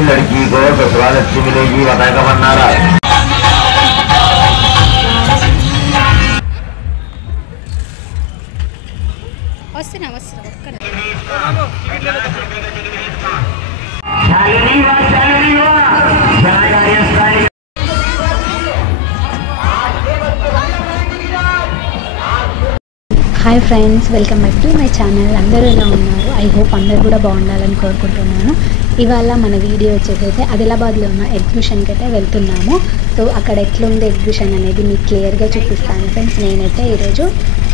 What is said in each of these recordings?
लड़की को ससुराल अच्छी मिलेगी, बताएगा बननारा। Hi friends, welcome back to my channel. అందరూ ఎలా ఉన్నారు? ఐ హోప్ అందరూ కూడా బాగుండాలని కోరుకుంటున్నాను. ఇవాళ మన వీడియో వచ్చేసి అయితే ఆదిలాబాద్లో ఉన్న ఎగ్జిబిషన్కి అయితే వెళ్తున్నాము. సో అక్కడ ఎట్లుంది ఎగ్జిబిషన్ అనేది మీకు క్లియర్గా చూపిస్తాను ఫ్రెండ్స్. నేనైతే ఈరోజు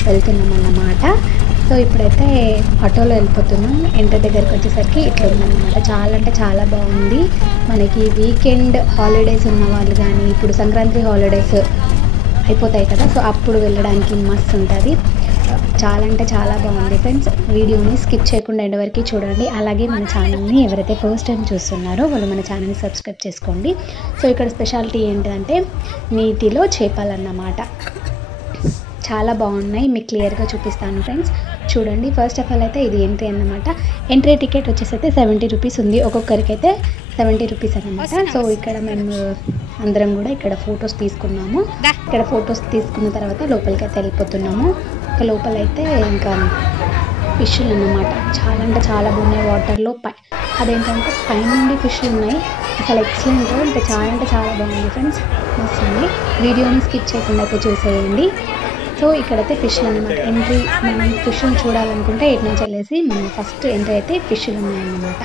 వెళ్తున్నాం అన్నమాట. సో ఇప్పుడైతే ఆటోలో వెళ్ళిపోతున్నాం. ఎంటర్ దగ్గరికి వచ్చేసరికి ఇట్లా ఉందన్నమాట. చాలా అంటే చాలా బాగుంది. మనకి వీకెండ్ హాలిడేస్ ఉన్న వాళ్ళు కానీ, ఇప్పుడు సంక్రాంతి హాలిడేస్ అయిపోతాయి కదా, సో అప్పుడు వెళ్ళడానికి మస్తు ఉంటుంది. చాలా అంటే చాలా బాగుంది ఫ్రెండ్స్. వీడియోని స్కిప్ చేయకుండా ఎండ్ వరకు చూడండి. అలాగే మన ఛానల్ని ఎవరైతే ఫస్ట్ టైం చూస్తున్నారో వాళ్ళు మన ఛానల్ని సబ్స్క్రైబ్ చేసుకోండి. సో ఇక్కడ స్పెషాలిటీ ఏంటంటే నీటిలో చేపలన్నమాట. చాలా బాగున్నాయి, మీకు క్లియర్గా చూపిస్తాను ఫ్రెండ్స్. చూడండి. ఫస్ట్ ఆఫ్ ఆల్ అయితే ఇది ఎంట్రీ అన్నమాట. ఎంట్రీ టికెట్ వచ్చేసి అయితే 70 రూపీస్ ఉంది. ఒక్కొక్కరికి అయితే 70 రూపీస్ అన్నమాట. సో ఇక్కడ మేము అందరం కూడా ఇక్కడ ఫొటోస్ తీసుకున్నాము. ఇక్కడ ఫొటోస్ తీసుకున్న తర్వాత లోపలికి అయితే వెళ్ళిపోతున్నాము. లోపల అయితే ఇంకా ఫిష్లు అన్నమాట. చాలా అంటే చాలా బాగున్నాయి. వాటర్లో అదేంటంటే పైనుండి ఫిష్లు ఉన్నాయి. అసలు ఎక్సలెంట్. ఇంకా చాలా అంటే చాలా బాగుంది ఫ్రెండ్స్. మస్తు ఉంది. వీడియోని స్కిప్ చేయకుండా అయితే చూసేయండి. సో ఇక్కడైతే ఫిష్లు అన్నమాట. ఎంట్రీ మనం ఫిష్ని చూడాలనుకుంటే ఇటు నుంచి వెళ్ళేసి మనం ఫస్ట్ ఎంట్రీ అయితే ఫిష్లు ఉన్నాయన్నమాట.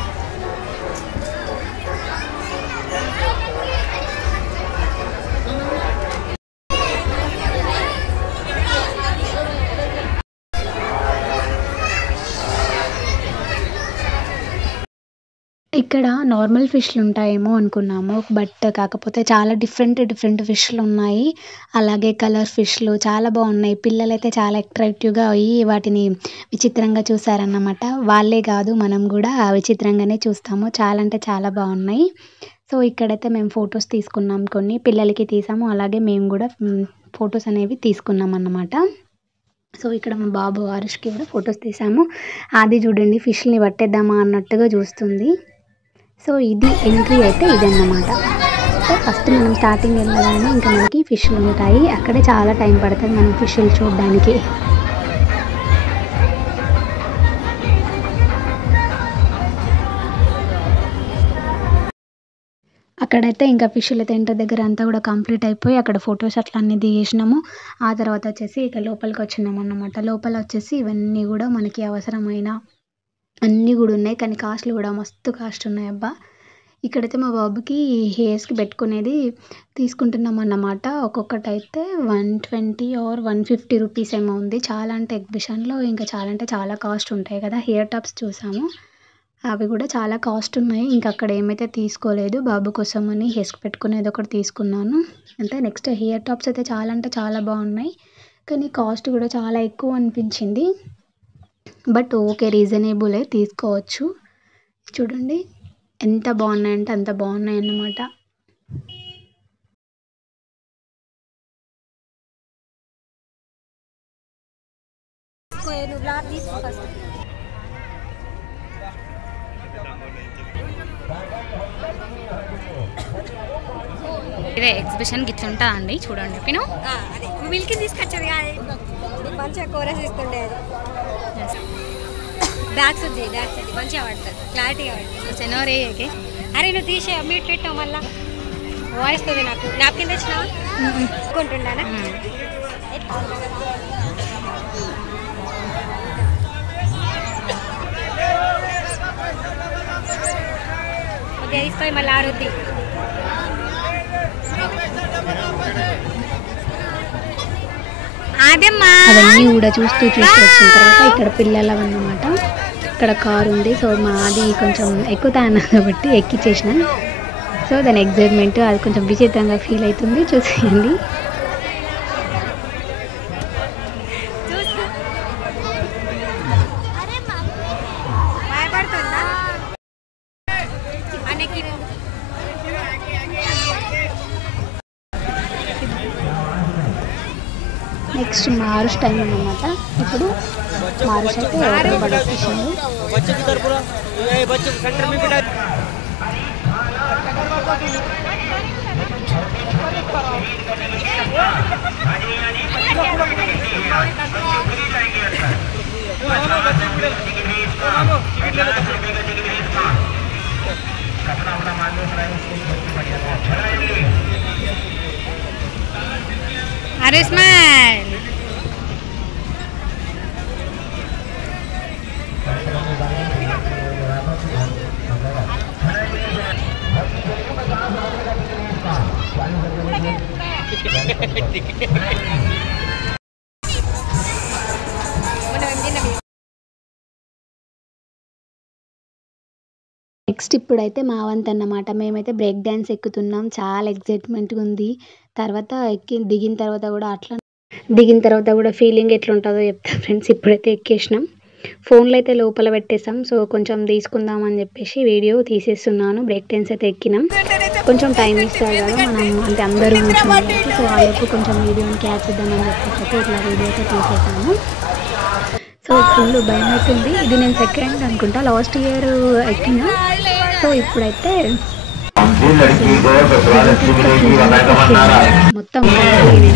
ఇక్కడ నార్మల్ ఫిష్లు ఉంటాయేమో అనుకున్నాము, బట్ కాకపోతే చాలా డిఫరెంట్ ఫిష్లు ఉన్నాయి. అలాగే కలర్ ఫిష్లు చాలా బాగున్నాయి. పిల్లలైతే చాలా అట్రాక్టివ్గా అయ్యి వాటిని విచిత్రంగా చూసారన్నమాట. వాళ్ళే కాదు, మనం కూడా విచిత్రంగానే చూస్తాము. చాలా అంటే చాలా బాగున్నాయి. సో ఇక్కడైతే మేము ఫొటోస్ తీసుకున్నాం, కొన్ని పిల్లలకి తీసాము. అలాగే మేము కూడా ఫొటోస్ అనేవి తీసుకున్నాం అన్నమాట. సో ఇక్కడ మా బాబు ఆరుష్కి కూడా ఫొటోస్ తీసాము. అది చూడండి, ఫిష్ని పట్టేద్దామా అన్నట్టుగా చూస్తుంది. సో ఇది ఎంట్రీ అయితే ఇదన్నమాట. సో ఫస్ట్ మనం స్టార్టింగ్ వెళ్ళగానే ఇంకా మనకి ఫిష్లు ఉంటాయి. అక్కడే చాలా టైం పడుతుంది మనం ఫిష్లు చూడడానికి. అక్కడైతే ఇంకా ఫిష్లు అయితే ఎంటర్ దగ్గర అంతా కూడా కంప్లీట్ అయిపోయి అక్కడ ఫొటోస్ అట్లా అన్నీ దిగేసినాము. ఆ తర్వాత వచ్చేసి ఇక లోపలికి వచ్చినాము అన్నమాట. లోపల వచ్చేసి ఇవన్నీ కూడా మనకి అవసరమైన అన్నీ కూడా ఉన్నాయి, కానీ కాస్ట్లు కూడా మస్తు కాస్ట్ ఉన్నాయి అబ్బా. ఇక్కడైతే మా బాబుకి హెయిర్స్కి పెట్టుకునేది తీసుకుంటున్నాం అన్నమాట. ఒక్కొక్కటి అయితే 120 or 150 రూపీస్ ఏమో ఉంది. చాలా అంటే ఎగ్జిబిషన్లో ఇంకా చాలా అంటే చాలా కాస్ట్ ఉంటాయి కదా. హెయిర్ టాప్స్ చూసాము, అవి కూడా చాలా కాస్ట్ ఉన్నాయి. ఇంకా అక్కడ ఏమైతే తీసుకోలేదు, బాబు కోసం అని హెయిర్స్కి పెట్టుకునేది ఒకటి తీసుకున్నాను అంతే. నెక్స్ట్ హెయిర్ టాప్స్ అయితే చాలా అంటే చాలా బాగున్నాయి, కానీ కాస్ట్ కూడా చాలా ఎక్కువ అనిపించింది. బట్ ఓకే, రీజనబులే, తీసుకోవచ్చు. చూడండి ఎంత బాగున్నాయంటే అంత బాగున్నాయి అన్నమాట. ఇదే ఎగ్జిబిషన్ గిట్ల ఉంటుందా అండి? చూడండి పిను మిల్కి తీసుకొచ్చేది మంచిగా కోరస్ ఇస్తుండేది. బ్యాగ్స్ ఉంది, మంచిగా పడుతుంది, క్లారిటీగా పడుతుంది. సెనోరేకే అరే నువ్వు తీసే మీట్ పెట్టావు, మళ్ళా వాయిస్తుంది. నాకు నాప్కిన్ తెచ్చినావా కొంటుండానా? ఓకే తీసుకో, మళ్ళీ ఆరుద్ది. అవన్నీ కూడా చూస్తూ వచ్చిన తర్వాత ఇక్కడ పిల్లలు అన్నమాట. ఇక్కడ కారు ఉంది. సో మాది కొంచెం ఎక్కుతా అన్నా కాబట్టి ఎక్కిచ్చేసిన. సో దాని ఎగ్జైట్మెంట్ అది కొంచెం విచిత్రంగా ఫీల్ అవుతుంది. చూసేయండి. నెక్స్ట్ మారుష్ టైం అన్నమాట. ఇప్పుడు मारुष అయితే अरे स्माइल నెక్స్ట్ ఇప్పుడైతే మా వంతు అన్నమాట. మేమైతే బ్రేక్ డ్యాన్స్ ఎక్కుతున్నాం. చాలా ఎక్సైట్మెంట్గా ఉంది. తర్వాత దిగిన తర్వాత కూడా ఫీలింగ్ ఎట్లుంటుందో చెప్తాం ఫ్రెండ్స్. ఇప్పుడైతే ఎక్కేసినాం. ఫోన్లో అయితే లోపల పెట్టేసాం. సో కొంచెం తీసుకుందాం అని చెప్పేసి వీడియో తీసేస్తున్నాను. బ్రేక్ డ్యాన్స్ అయితే ఎక్కినాం. కొంచెం టైం ఇస్తారు కదా మనం, అంటే అందరూ కూర్చున్నారు. సో వాళ్ళకు కొంచెం వీడియోని క్యాచ్ చేద్దామని చెప్పేసి అయితే ఇట్లా వీడియో అయితే తీసేసాను. సో ఫుల్ భయం అవుతుంది. ఇది నేను సెకండ్ అనుకుంటా, లాస్ట్ ఇయర్ ఎక్కినా. సో ఇప్పుడైతే మొత్తం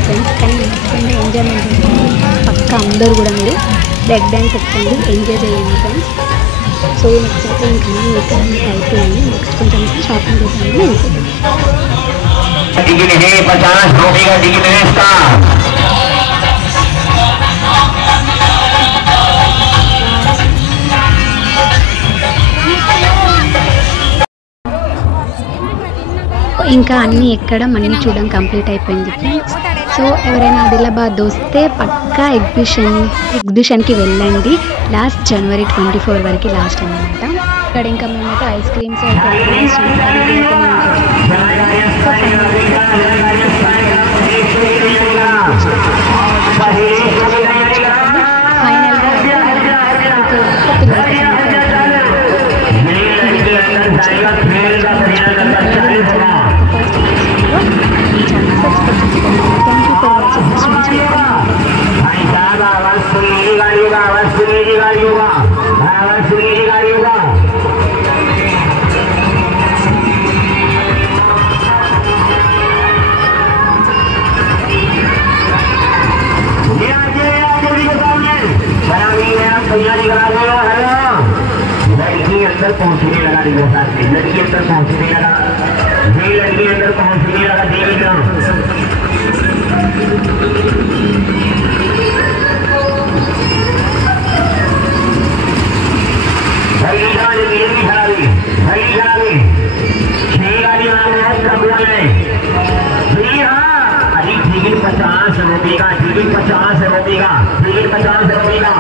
ఫ్రెండ్స్ కానీ నచ్చుతుంది, ఎంజాయ్మెంట్ ఉంటుంది పక్క. అందరూ కూడా మీరు బ్రేక్ డ్యాన్స్ ఎక్కండి, ఎంజాయ్ చేయండి ఫ్రెండ్స్. సో నెక్స్ట్ అయితే ఇంకా ఇక్కడ అయిపోయింది. నెక్స్ట్ కొంచెం షాపింగ్ చేసాను. ఇంకా అన్నీ ఎక్కడం అన్నీ చూడడం కంప్లీట్ అయిపోయింది ఫ్రెండ్స్. సో ఎవరైనా ఆదిలాబాద్ వస్తే పక్కా ఎగ్జిబిషన్కి వెళ్ళండి. లాస్ట్ జనవరి 24 వరకు లాస్ట్ అన్నమాట. ఇక్కడ ఇంకా మేమైతే ఐస్ క్రీమ్స్ अंदर पहुंचने लगा, लड़की अंदर पहुंचने लगा, ये लड़की अंदर पहुंचने लगा। देखना भाई गाड़ी मेरी खराबी, भाई खराबी 6 गाड़ी आ रहा है कब्जा में भाई। हाँ अरे टिकट 50 रुपये का, टिकट 50 रुपये का, टिकट 50 रुपये का।